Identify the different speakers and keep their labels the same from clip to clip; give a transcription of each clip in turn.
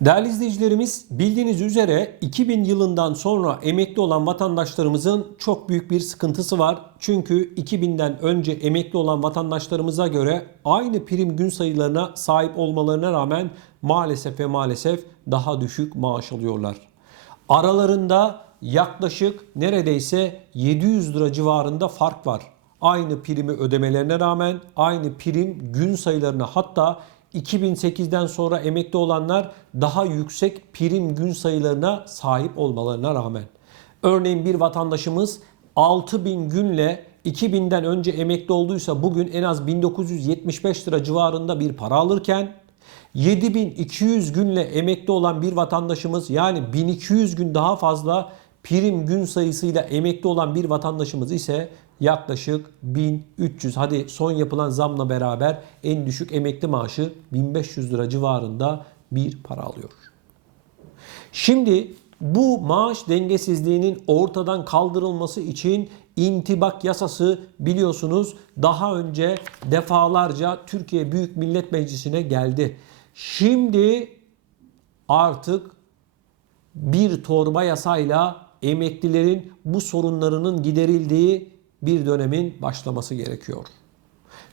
Speaker 1: Değerli izleyicilerimiz bildiğiniz üzere 2000 yılından sonra emekli olan vatandaşlarımızın çok büyük bir sıkıntısı var. Çünkü 2000'den önce emekli olan vatandaşlarımıza göre aynı prim gün sayılarına sahip olmalarına rağmen maalesef ve maalesef daha düşük maaş alıyorlar. Aralarında yaklaşık neredeyse 700 lira civarında fark var. Aynı primi ödemelerine rağmen aynı prim gün sayılarına hatta 2008'den sonra emekli olanlar daha yüksek prim gün sayılarına sahip olmalarına rağmen. Örneğin bir vatandaşımız 6000 günle 2000'den önce emekli olduysa bugün en az 1975 lira civarında bir para alırken 7200 günle emekli olan bir vatandaşımız yani 1200 gün daha fazla prim gün sayısıyla emekli olan bir vatandaşımız ise yaklaşık 1300 hadi son yapılan zamla beraber en düşük emekli maaşı 1500 lira civarında bir para alıyor. Şimdi bu maaş dengesizliğinin ortadan kaldırılması için intibak yasası biliyorsunuz daha önce defalarca Türkiye Büyük Millet Meclisi'ne geldi. Şimdi artık bir torba yasayla emeklilerin bu sorunlarının giderildiği bir dönemin başlaması gerekiyor.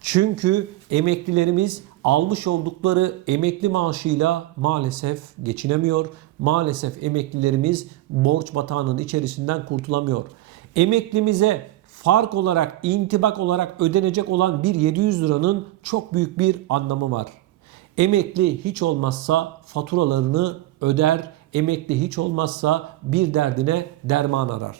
Speaker 1: Çünkü emeklilerimiz almış oldukları emekli maaşıyla maalesef geçinemiyor. Maalesef emeklilerimiz borç batağının içerisinden kurtulamıyor. Emeklimize fark olarak, intibak olarak ödenecek olan bir 700 liranın çok büyük bir anlamı var. Emekli hiç olmazsa faturalarını öder, emekli hiç olmazsa bir derdine derman arar.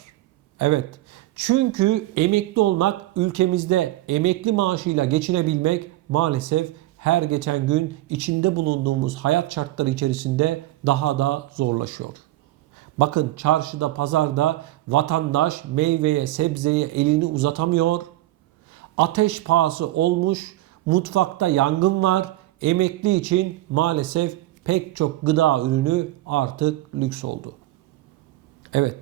Speaker 1: Evet. Çünkü emekli olmak ülkemizde emekli maaşıyla geçinebilmek maalesef her geçen gün içinde bulunduğumuz hayat şartları içerisinde daha da zorlaşıyor. Bakın çarşıda, pazarda vatandaş meyveye, sebzeye elini uzatamıyor. Ateş pahası olmuş, mutfakta yangın var. Emekli için maalesef pek çok gıda ürünü artık lüks oldu. Evet.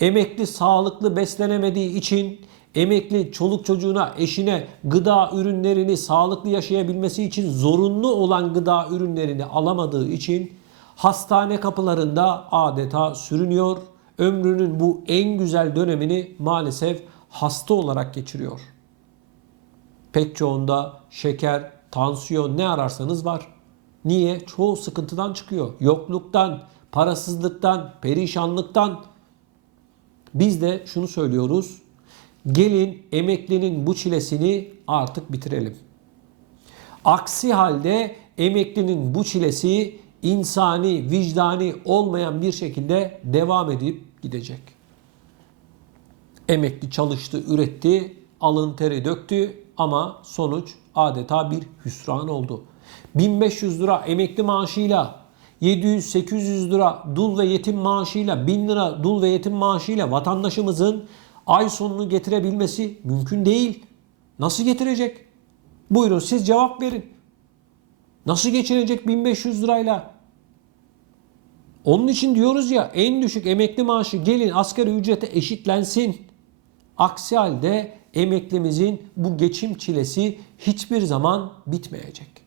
Speaker 1: Emekli sağlıklı beslenemediği için emekli çoluk çocuğuna, eşine gıda ürünlerini sağlıklı yaşayabilmesi için zorunlu olan gıda ürünlerini alamadığı için hastane kapılarında adeta sürünüyor. Ömrünün bu en güzel dönemini maalesef hasta olarak geçiriyor. Pek çoğunda şeker, tansiyon ne ararsanız var. Niye? Çoğu sıkıntıdan çıkıyor. Yokluktan, parasızlıktan, perişanlıktan. Biz de şunu söylüyoruz. Gelin emeklinin bu çilesini artık bitirelim. Aksi halde emeklinin bu çilesi insani, vicdani olmayan bir şekilde devam edip gidecek. Emekli çalıştı, üretti, alın teri döktü ama sonuç adeta bir hüsran oldu. 1500 lira emekli maaşıyla 700-800 lira dul ve yetim maaşıyla 1000 lira dul ve yetim maaşıyla vatandaşımızın ay sonunu getirebilmesi mümkün değil. Nasıl getirecek? Buyurun siz cevap verin. Nasıl geçinecek 1500 lirayla? Onun için diyoruz ya en düşük emekli maaşı gelin asgari ücrete eşitlensin. Aksi halde emeklimizin bu geçim çilesi hiçbir zaman bitmeyecek.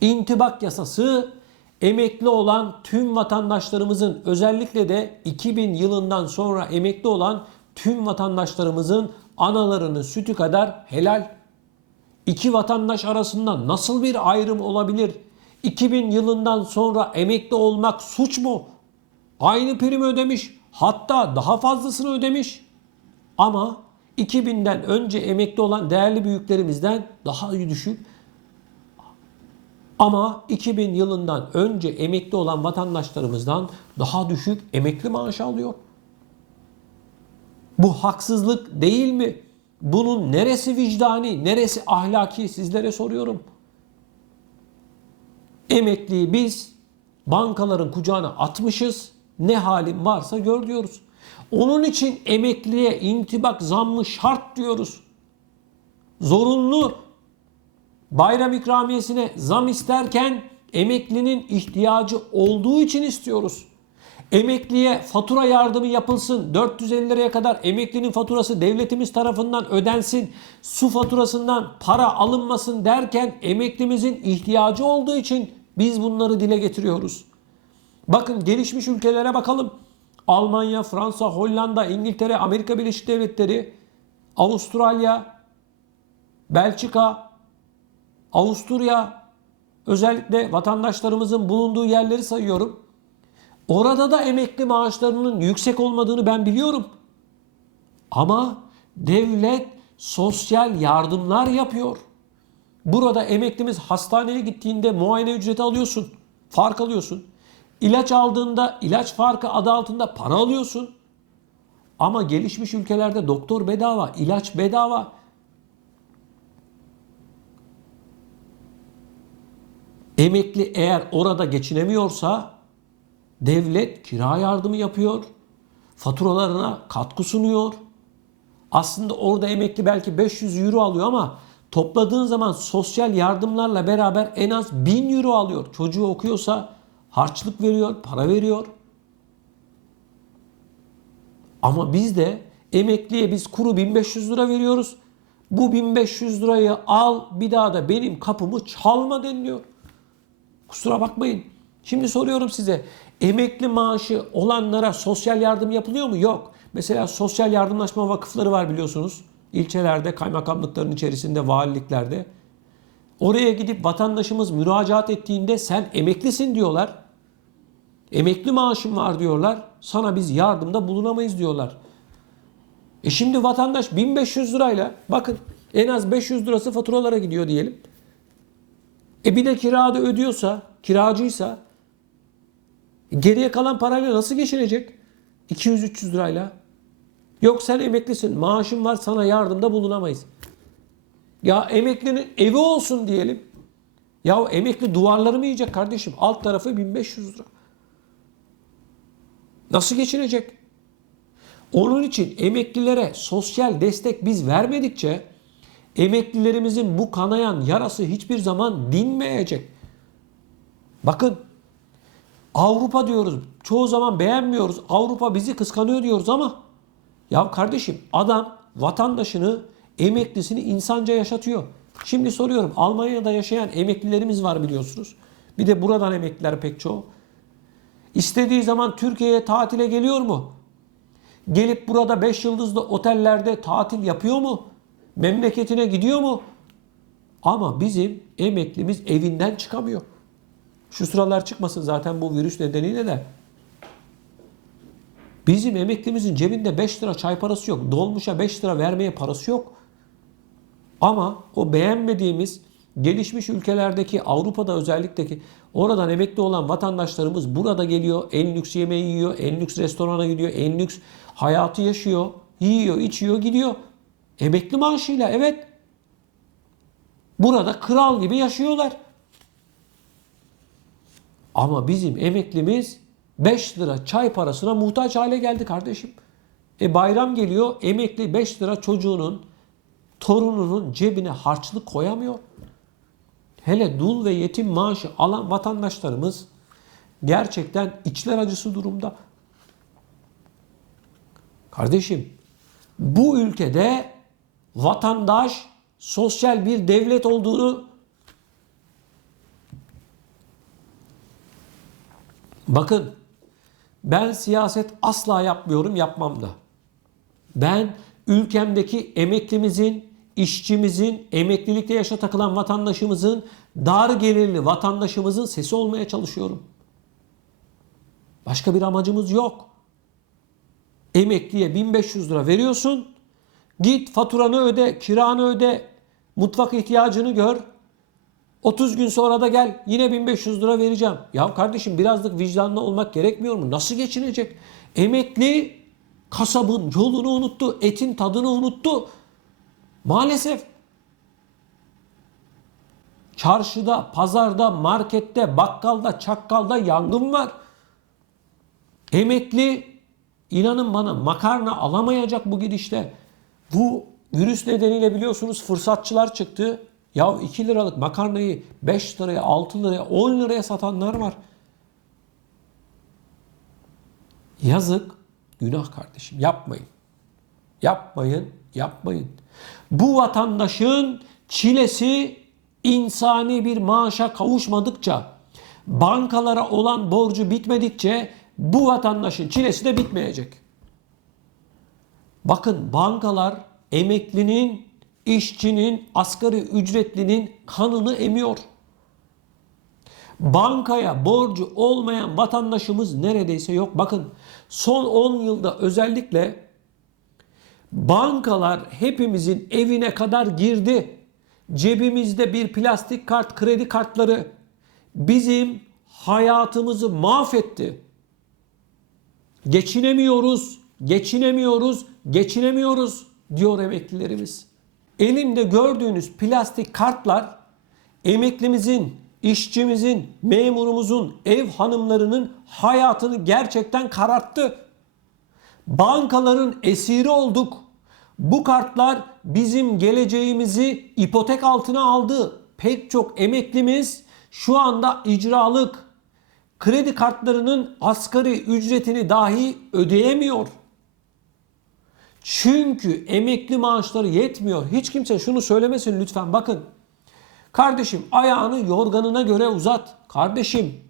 Speaker 1: İntibak yasası emekli olan tüm vatandaşlarımızın özellikle de 2000 yılından sonra emekli olan tüm vatandaşlarımızın analarının sütü kadar helal. İki vatandaş arasında nasıl bir ayrım olabilir? 2000 yılından sonra emekli olmak suç mu? Aynı prim ödemiş, hatta daha fazlasını ödemiş. Ama 2000'den önce emekli olan değerli büyüklerimizden daha düşük ama 2000 yılından önce emekli olan vatandaşlarımızdan daha düşük emekli maaşı alıyor. Bu haksızlık değil mi? Bunun neresi vicdani, neresi ahlaki sizlere soruyorum. Emekliyi biz bankaların kucağına atmışız. Ne halin varsa gör diyoruz. Onun için emekliye intibak zammı şart diyoruz. Zorunlu bayram ikramiyesine zam isterken emeklinin ihtiyacı olduğu için istiyoruz. Emekliye fatura yardımı yapılsın. 450 liraya kadar emeklinin faturası devletimiz tarafından ödensin. Su faturasından para alınmasın derken emeklimizin ihtiyacı olduğu için biz bunları dile getiriyoruz. Bakın gelişmiş ülkelere bakalım. Almanya, Fransa, Hollanda, İngiltere, Amerika Birleşik Devletleri, Avustralya, Belçika, Avusturya, özellikle vatandaşlarımızın bulunduğu yerleri sayıyorum. Orada da emekli maaşlarının yüksek olmadığını ben biliyorum. Ama devlet sosyal yardımlar yapıyor. Burada emeklimiz hastaneye gittiğinde muayene ücreti alıyorsun. Fark alıyorsun. İlaç aldığında ilaç farkı adı altında para alıyorsun. Ama gelişmiş ülkelerde doktor bedava, ilaç bedava. Emekli eğer orada geçinemiyorsa devlet kira yardımı yapıyor. Faturalarına katkı sunuyor. Aslında orada emekli belki 500 euro alıyor ama topladığın zaman sosyal yardımlarla beraber en az 1000 euro alıyor. Çocuğu okuyorsa harçlık veriyor, para veriyor. Ama biz de emekliye biz kuru 1500 lira veriyoruz. Bu 1500 lirayı al bir daha da benim kapımı çalma deniliyor. Kusura bakmayın. Şimdi soruyorum size. Emekli maaşı olanlara sosyal yardım yapılıyor mu? Yok. Mesela sosyal yardımlaşma vakıfları var biliyorsunuz. İlçelerde, kaymakamlıkların içerisinde, valiliklerde. Oraya gidip vatandaşımız müracaat ettiğinde sen emeklisin diyorlar. Emekli maaşın var diyorlar. Sana biz yardımda bulunamayız diyorlar. E şimdi vatandaş 1500 lirayla bakın en az 500 lirası faturalara gidiyor diyelim. E bir de kirada ödüyorsa, kiracıysa geriye kalan parayla nasıl geçinecek? 200-300 lirayla. Yok sen emeklisin, maaşın var sana yardımda bulunamayız. Ya emeklinin evi olsun diyelim. Ya emekli duvarları mı yiyecek kardeşim? Alt tarafı 1500 lira. Nasıl geçinecek? Onun için emeklilere sosyal destek biz vermedikçe emeklilerimizin bu kanayan yarası hiçbir zaman dinmeyecek. Bakın Avrupa diyoruz. Çoğu zaman beğenmiyoruz. Avrupa bizi kıskanıyor diyoruz ama ya kardeşim adam vatandaşını, emeklisini insanca yaşatıyor. Şimdi soruyorum Almanya'da yaşayan emeklilerimiz var biliyorsunuz. Bir de buradan emekliler pek çoğu. İstediği zaman Türkiye'ye tatile geliyor mu? Gelip burada 5 yıldızlı otellerde tatil yapıyor mu? Memleketine gidiyor mu? Ama bizim emeklimiz evinden çıkamıyor. Şu sıralar çıkmasın zaten bu virüs nedeniyle de. Bizim emeklimizin cebinde 5 lira çay parası yok. Dolmuşa 5 lira vermeye parası yok. Ama o beğenmediğimiz gelişmiş ülkelerdeki Avrupa'da özellikle ki oradan emekli olan vatandaşlarımız burada geliyor. En lüks yemeği yiyor. En lüks restorana gidiyor. En lüks hayatı yaşıyor. Yiyor, içiyor, gidiyor. Emekli maaşıyla evet. Burada kral gibi yaşıyorlar. Ama bizim emeklimiz 5 lira çay parasına muhtaç hale geldi kardeşim. E bayram geliyor emekli 5 lira çocuğunun torununun cebine harçlık koyamıyor. Hele dul ve yetim maaşı alan vatandaşlarımız gerçekten içler acısı durumda. Kardeşim bu ülkede vatandaş sosyal bir devlet olduğunu bakın ben siyaset asla yapmıyorum yapmam da. Ben ülkemdeki emeklimizin, işçimizin, emeklilikte yaşa takılan vatandaşımızın, dar gelirli vatandaşımızın sesi olmaya çalışıyorum. Başka bir amacımız yok. Emekliye 1500 lira veriyorsun. Git faturanı öde, kiranı öde, mutfak ihtiyacını gör. 30 gün sonra da gel yine 1500 lira vereceğim. Ya kardeşim birazcık vicdanlı olmak gerekmiyor mu? Nasıl geçinecek? Emekli kasabın yolunu unuttu, etin tadını unuttu. Maalesef. Çarşıda, pazarda, markette, bakkalda, çakkalda yangın var. Emekli inanın bana makarna alamayacak bu gidişte. Bu virüs nedeniyle biliyorsunuz fırsatçılar çıktı. Ya 2 liralık makarnayı 5 liraya, 6 liraya, 10 liraya satanlar var. Yazık, günah kardeşim. Yapmayın. Yapmayın, yapmayın. Bu vatandaşın çilesi insani bir maaşa kavuşmadıkça, Bankalara olan borcu bitmedikçe bu vatandaşın çilesi de bitmeyecek. Bakın bankalar emeklinin, işçinin, asgari ücretlinin kanını emiyor. Bankaya borcu olmayan vatandaşımız neredeyse yok. Bakın son 10 yılda özellikle bankalar hepimizin evine kadar girdi. Cebimizde bir plastik kart, kredi kartları bizim hayatımızı mahvetti. Geçinemiyoruz, geçinemiyoruz, geçinemiyoruz diyor emeklilerimiz. Elimde gördüğünüz plastik kartlar emeklimizin, işçimizin, memurumuzun, ev hanımlarının hayatını gerçekten kararttı. Bankaların esiri olduk. Bu kartlar bizim geleceğimizi ipotek altına aldı. Pek çok emeklimiz şu anda icralık kredi kartlarının asgari ücretini dahi ödeyemiyor. Çünkü emekli maaşları yetmiyor. Hiç kimse şunu söylemesin lütfen. Bakın. Kardeşim ayağını yorganına göre uzat. Kardeşim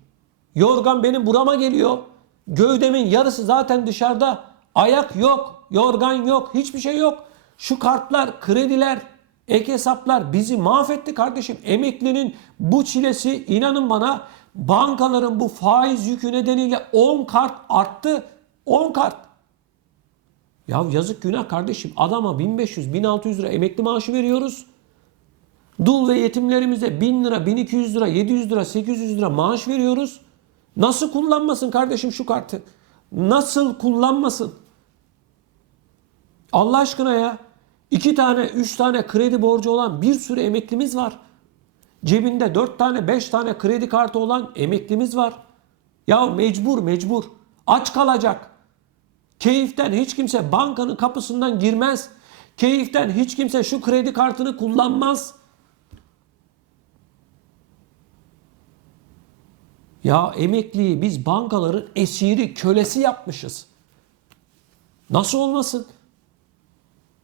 Speaker 1: yorgan benim burama geliyor. Gövdemin yarısı zaten dışarıda. Ayak yok, yorgan yok, hiçbir şey yok. Şu kartlar, krediler, ek hesaplar bizi mahvetti kardeşim. Emeklinin bu çilesi inanın bana bankaların bu faiz yükü nedeniyle 10 kart arttı. 10 kart. Ya yazık günah kardeşim. Adama 1500-1600 lira emekli maaşı veriyoruz. Dul ve yetimlerimize 1000 lira, 1200 lira, 700 lira, 800 lira maaş veriyoruz. Nasıl kullanmasın kardeşim şu kartı? Nasıl kullanmasın? Allah aşkına ya. iki tane, üç tane kredi borcu olan bir sürü emeklimiz var. Cebinde dört tane, beş tane kredi kartı olan emeklimiz var. Ya mecbur, mecbur. Aç kalacak. Keyiften hiç kimse bankanın kapısından girmez. Keyiften hiç kimse şu kredi kartını kullanmaz. Ya emekliyi biz bankaların esiri, kölesi yapmışız. Nasıl olmasın?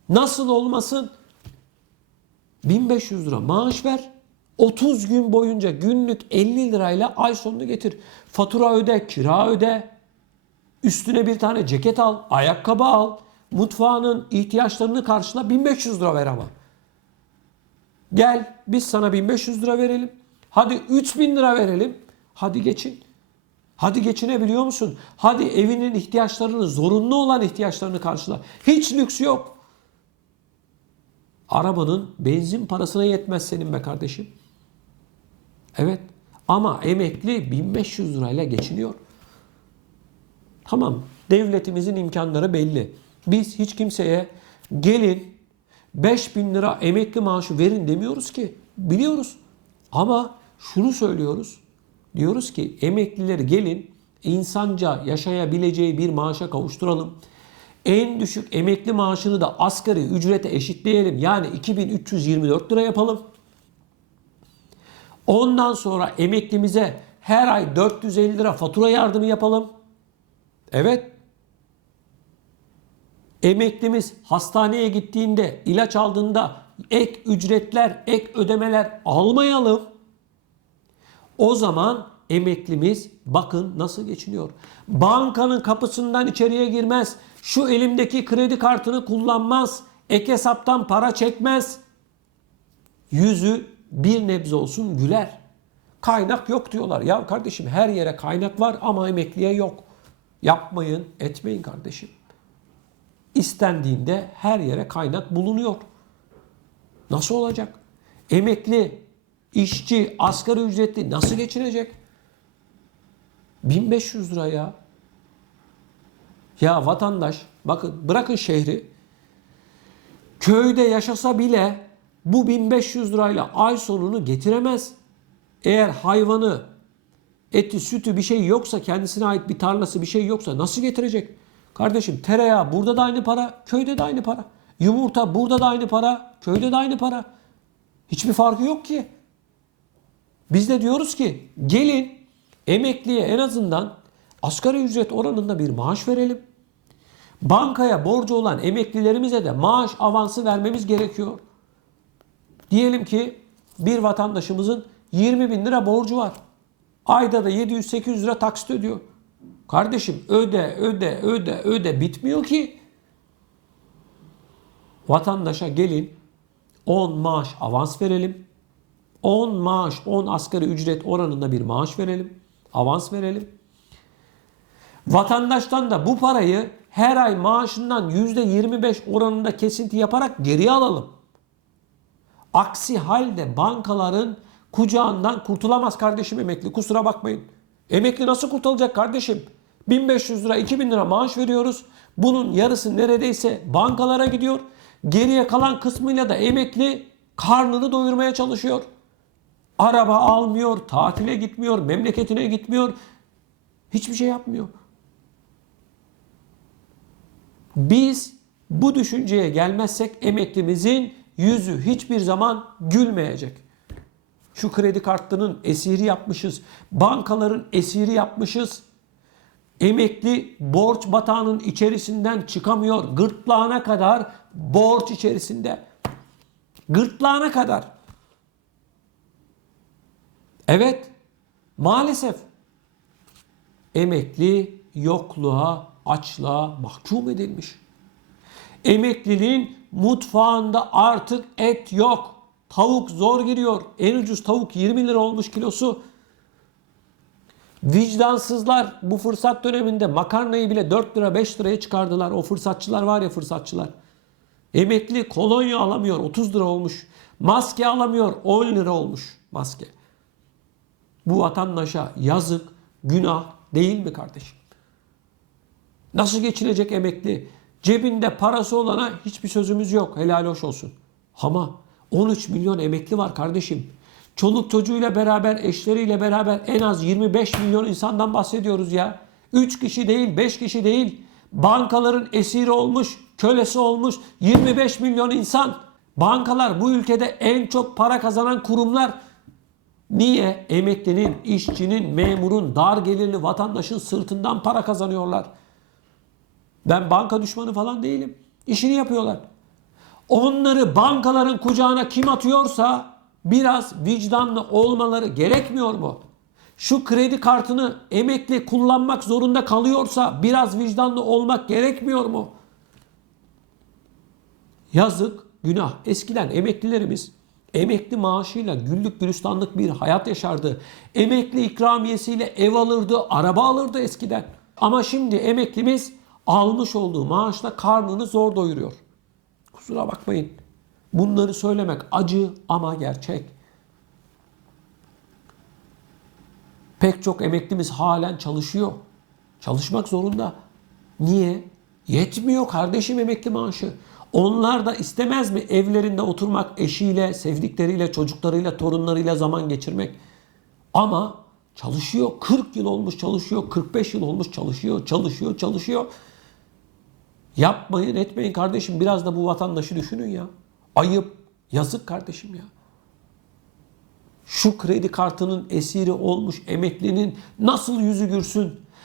Speaker 1: Nasıl olmasın? 1500 lira maaş ver. 30 gün boyunca günlük 50 lirayla ay sonunu getir. Fatura öde, kira öde. Üstüne bir tane ceket al, ayakkabı al. Mutfağının ihtiyaçlarını karşıla 1500 lira ver ama. Gel biz sana 1500 lira verelim. Hadi 3000 lira verelim. Hadi geçin. Hadi geçinebiliyor musun? Hadi evinin ihtiyaçlarını, zorunlu olan ihtiyaçlarını karşıla. Hiç lüks yok. Arabanın benzin parasına yetmez senin be kardeşim. Evet. Ama emekli 1500 lirayla geçiniyor. Tamam. Devletimizin imkanları belli. Biz hiç kimseye gelin 5000 lira emekli maaşı verin demiyoruz ki. Biliyoruz. Ama şunu söylüyoruz. Diyoruz ki emeklileri gelin insanca yaşayabileceği bir maaşa kavuşturalım. En düşük emekli maaşını da asgari ücrete eşitleyelim. Yani 2324 lira yapalım. Ondan sonra emeklimize her ay 450 lira fatura yardımı yapalım. Evet. Emeklimiz hastaneye gittiğinde, ilaç aldığında ek ücretler, ek ödemeler almayalım. O zaman emeklimiz bakın nasıl geçiniyor. Bankanın kapısından içeriye girmez. Şu elimdeki kredi kartını kullanmaz. Ek hesaptan para çekmez. Yüzü bir nebze olsun güler. Kaynak yok diyorlar. Ya kardeşim her yere kaynak var ama emekliye yok. Yapmayın, etmeyin kardeşim. İstendiğinde her yere kaynak bulunuyor. Nasıl olacak? Emekli, işçi, asgari ücretli nasıl geçinecek? 1500 lira ya. Ya vatandaş bakın bırakın şehri köyde yaşasa bile bu 1500 lirayla ay sonunu getiremez. Eğer hayvanı, eti, sütü bir şey yoksa, kendisine ait bir tarlası bir şey yoksa nasıl getirecek? Kardeşim tereyağı burada da aynı para, köyde de aynı para. Yumurta burada da aynı para, köyde de aynı para. Hiçbir farkı yok ki. Biz de diyoruz ki gelin emekliye en azından asgari ücret oranında bir maaş verelim. Bankaya borcu olan emeklilerimize de maaş avansı vermemiz gerekiyor. Diyelim ki bir vatandaşımızın 20 bin lira borcu var. Ayda da 700-800 lira taksit ödüyor. Kardeşim öde öde öde öde bitmiyor ki. Vatandaşa gelin 10 maaş avans verelim. 10 maaş 10 asgari ücret oranında bir maaş verelim. Avans verelim. Vatandaştan da bu parayı her ay maaşından %25 oranında kesinti yaparak geriye alalım. Aksi halde bankaların kucağından kurtulamaz kardeşim emekli. Kusura bakmayın. Emekli nasıl kurtulacak kardeşim? 1500 lira 2000 lira maaş veriyoruz. Bunun yarısı neredeyse bankalara gidiyor. Geriye kalan kısmıyla da emekli karnını doyurmaya çalışıyor. Araba almıyor, tatile gitmiyor, memleketine gitmiyor. Hiçbir şey yapmıyor. Biz bu düşünceye gelmezsek emeklimizin yüzü hiçbir zaman gülmeyecek. Şu kredi kartlarının esiri yapmışız. Bankaların esiri yapmışız. Emekli borç batağının içerisinden çıkamıyor. Gırtlağına kadar borç içerisinde. Gırtlağına kadar. Evet, maalesef emekli yokluğa, açlığa mahkum edilmiş. Emeklinin mutfağında artık et yok. Tavuk zor giriyor. En ucuz tavuk 20 lira olmuş kilosu. Vicdansızlar bu fırsat döneminde makarnayı bile 4 lira 5 liraya çıkardılar. O fırsatçılar var ya fırsatçılar. Emekli kolonya alamıyor 30 lira olmuş. Maske alamıyor 10 lira olmuş maske. Bu vatandaşa yazık, günah değil mi kardeşim? Nasıl geçinecek emekli? Cebinde parası olana hiçbir sözümüz yok. Helal hoş olsun. Ama 13 milyon emekli var kardeşim. Çoluk çocuğuyla beraber, eşleriyle beraber en az 25 milyon insandan bahsediyoruz ya. 3 kişi değil, 5 kişi değil. Bankaların esiri olmuş, kölesi olmuş 25 milyon insan. Bankalar bu ülkede en çok para kazanan kurumlar. Niye? Emeklinin, işçinin, memurun, dar gelirli vatandaşın sırtından para kazanıyorlar. Ben banka düşmanı falan değilim. İşini yapıyorlar. Onları bankaların kucağına kim atıyorsa biraz vicdanlı olmaları gerekmiyor mu? Şu kredi kartını emekli kullanmak zorunda kalıyorsa biraz vicdanlı olmak gerekmiyor mu? Yazık, günah. Eskiden emeklilerimiz emekli maaşıyla güllük gülistanlık bir hayat yaşardı. Emekli ikramiyesiyle ev alırdı, araba alırdı eskiden. Ama şimdi emeklimiz almış olduğu maaşla karnını zor doyuruyor. Kusura bakmayın. Bunları söylemek acı ama gerçek. Pek çok emeklimiz halen çalışıyor. Çalışmak zorunda. Niye? Yetmiyor kardeşim emekli maaşı. Onlar da istemez mi evlerinde oturmak, eşiyle, sevdikleriyle, çocuklarıyla, torunlarıyla zaman geçirmek? Ama çalışıyor. 40 yıl olmuş çalışıyor. 45 yıl olmuş çalışıyor. Çalışıyor, çalışıyor. Yapmayın, etmeyin kardeşim. Biraz da bu vatandaşı düşünün ya. Ayıp, yazık kardeşim ya. Şu kredi kartının esiri olmuş emeklinin nasıl yüzü gürsün?